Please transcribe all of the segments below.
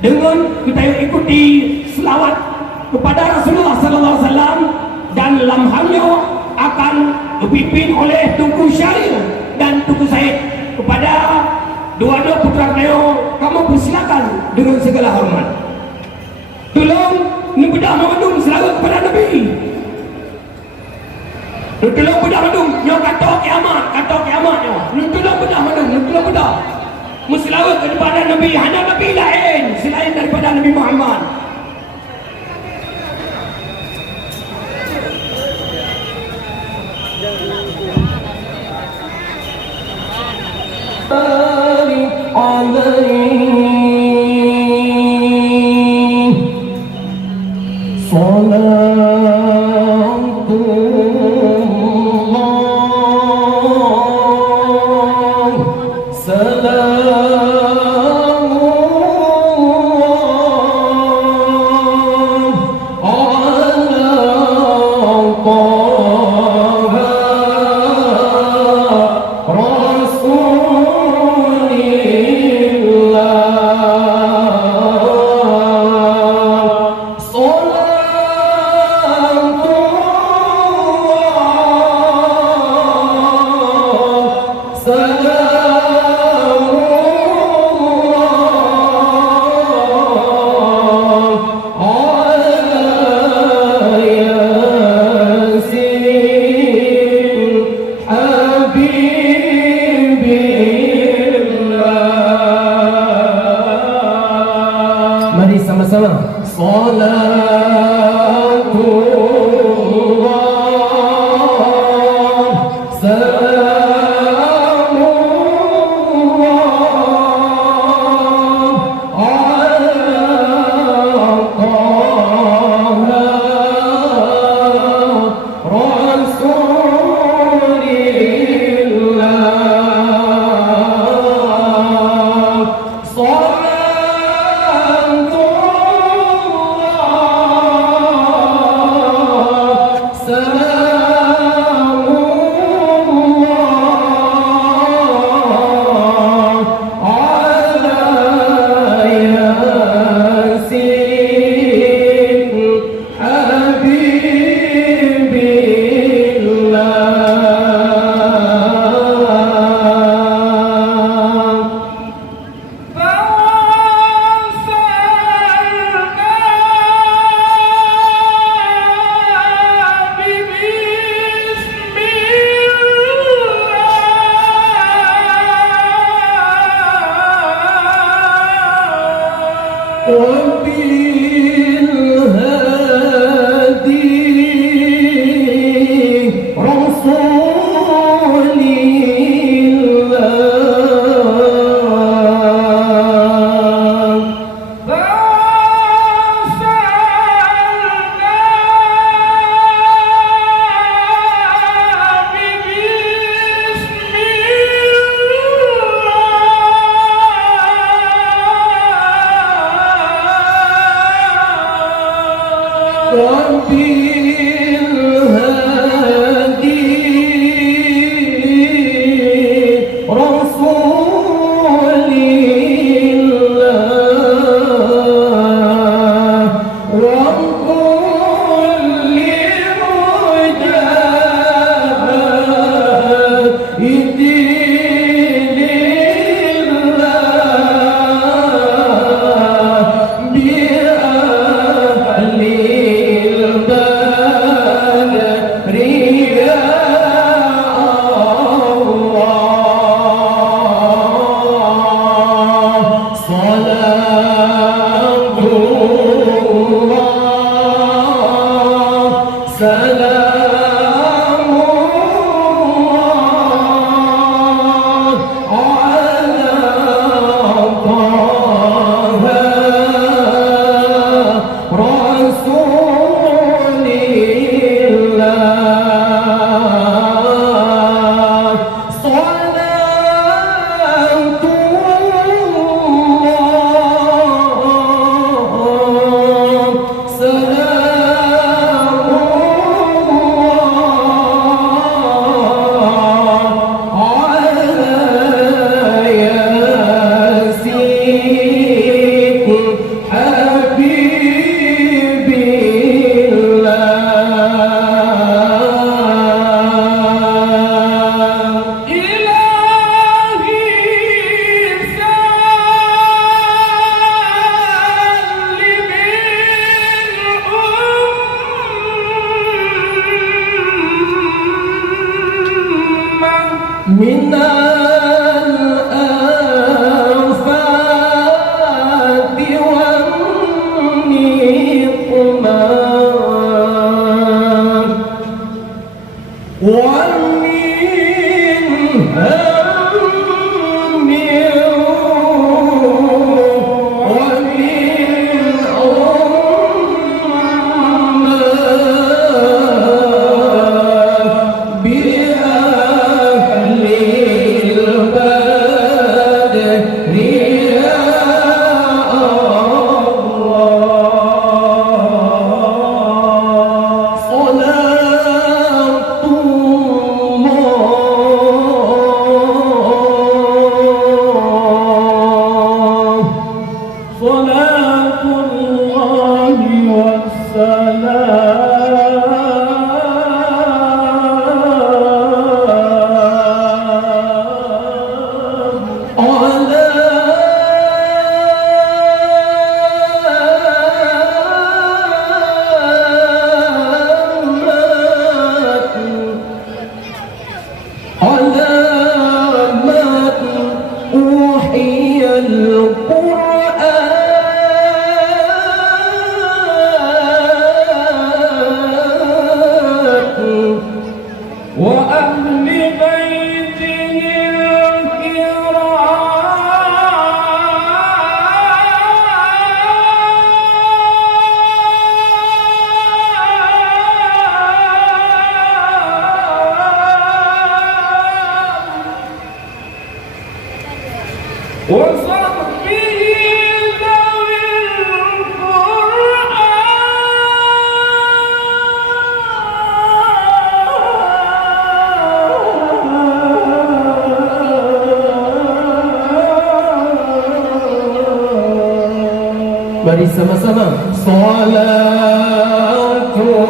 dengan kita ikuti selawat kepada Rasulullah sallallahu alaihi wasallam, dan lamhannya akan dipimpin oleh Tunku Syaril dan Tunku Said. Kepada dua-dua putra beliau, kamu persilakan dengan segala hormat. Tolong ni budak Muhammadun selawat kepada Nabi. Tolong budak Muhammadun, nyo kata kiamat nyo. Tolong budak Muhammadun, tolong budak. Selawat kepada Nabi, hanya Nabi lain selain daripada Nabi Muhammad. Biar Mari sama-sama. Salatullah, salamullah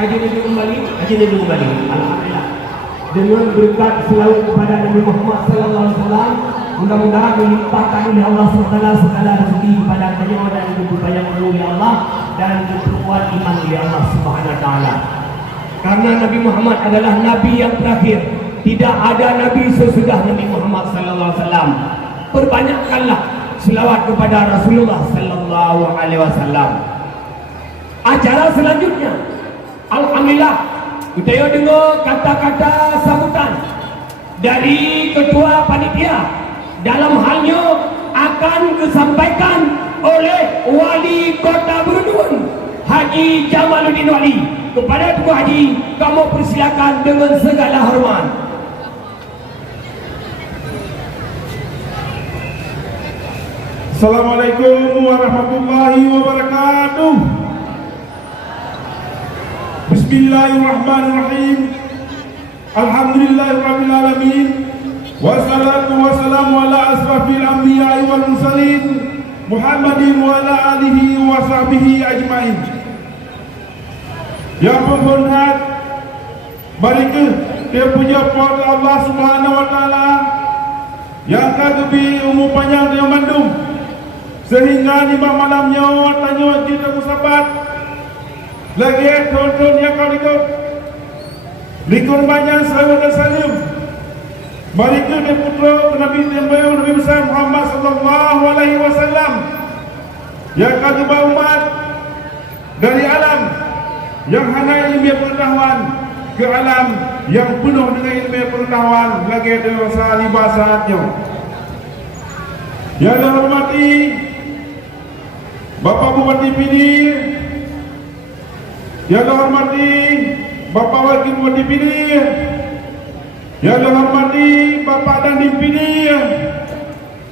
ala Haji Nabi kembali. Alhamdulillah. Dengan berkat selawat kepada Nabi Muhammad sallallahu alaihi wasallam, mudah-mudahan dilimpahkan oleh Allah SWT segala rezeki kepada beliau dan kepada oleh Allah dan keperluan iman oleh Allah Subhanahu wa taala. Karena Nabi Muhammad adalah nabi yang terakhir. Tidak ada nabi sesudah Nabi Muhammad sallallahu alaihi wasallam. Perbanyakkanlah selawat kepada Rasulullah sallallahu alaihi wasallam. Acara selanjutnya, alhamdulillah, kita dengar kata-kata sambutan dari ketua panitia. Dalam halnya akan disampaikan oleh Wali Kota Bernun, Haji Jamaluddin Wali. Kepada Tuan Haji, kamu persilakan dengan segala hormat. Assalamualaikum warahmatullahi wabarakatuh. Bismillahirrahmanirrahim. Alhamdulillahirabbil alamin. Wassalatu wassalamu ala asrafil anbiya'i wal mursalin Muhammadin wa ala alihi wa sahbihi ajmain. Yang berhormat barika dia punya pada Allah Subhanahu wa taala yang kagumi umur panjang yang mandum sehingga di malamnya tanya kita musabat lagi tonton yang kau ikut likun banyak salawat dan salam barika dia putra Nabi Nabi besar Muhammad sallallahu alaihi wasallam yang kagumi umat dari alam yang hanya ilmu pengetahuan ke alam yang penuh dengan ilmu pengetahuan lagi dengan sahabat-sahabatnya. Yang dihormati Bapak Bupati Pidi, yang dihormati Bapak Wakil Bupati Pidi, yang dihormati Bapak Dandim Pidi,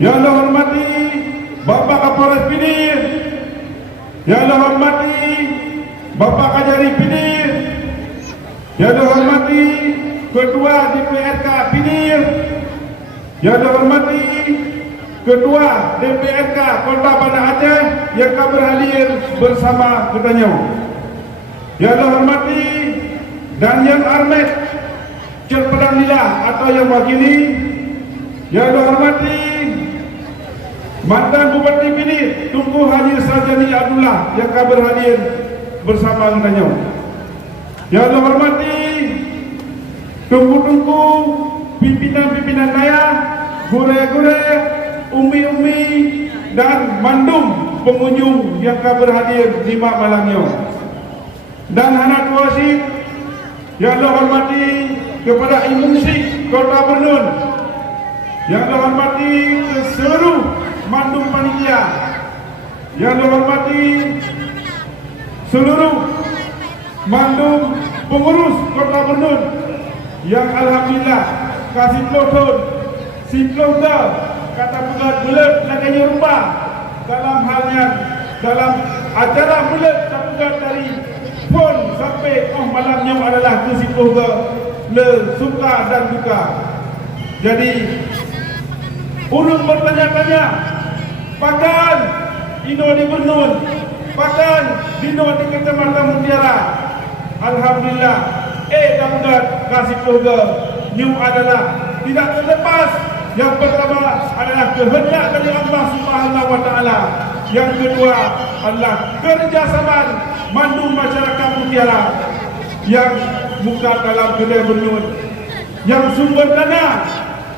yang dihormati Bapak Kapolres Pidi, yang dihormati Bapak Kajari Pidi, yang dihormati Ketua DPRK Pidi, yang dihormati Ketua DPRK Kota Banda Aceh yang kami berhadir bersama katanya, yang dihormati dan yang Armet Cerpedang Lila atau yang wakili, yang dihormati mantan Bupati Pidi Tunku Haji Sarjani Abdullah yang kami berhadir bersama katanya, yang dihormati tungku-tungku pimpinan-pimpinan daya, gure-gure, umi-umi dan mandum pengunjung yang kami berhadir di malamnya, dan anak wasit yang dihormati kepada Imam Syekh Kota Bernun, yang dihormati ke seluruh mandum panitia, yang dihormati seluruh mandum pengurus Kota Bernun yang alhamdulillah kasih peloton simplota kata bulat bulat laganya rumah dalam halnya dalam acara bulat bulat dari pun sampai malamnya adalah kesipulga le suka dan duka. Jadi ulun bertanya-tanya pakan Indo di Bernun Bahkan dino di Kecamatan Mutiara, alhamdulillah, damgat kasih keluarga new adalah tidak terlepas. Yang pertama adalah kehendak dari Allah Subhanahu wa taala. Yang kedua adalah kerjasama mandu masyarakat Mutiara yang bukan dalam kedai benyun. Yang sumber dana,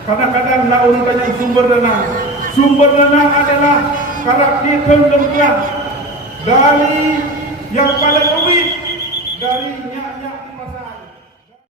kadang-kadang nak urutan yang sumber dana. Sumber dana adalah kalau kita lengkap dari yang paling rumit dari nyak-nyak di pasar.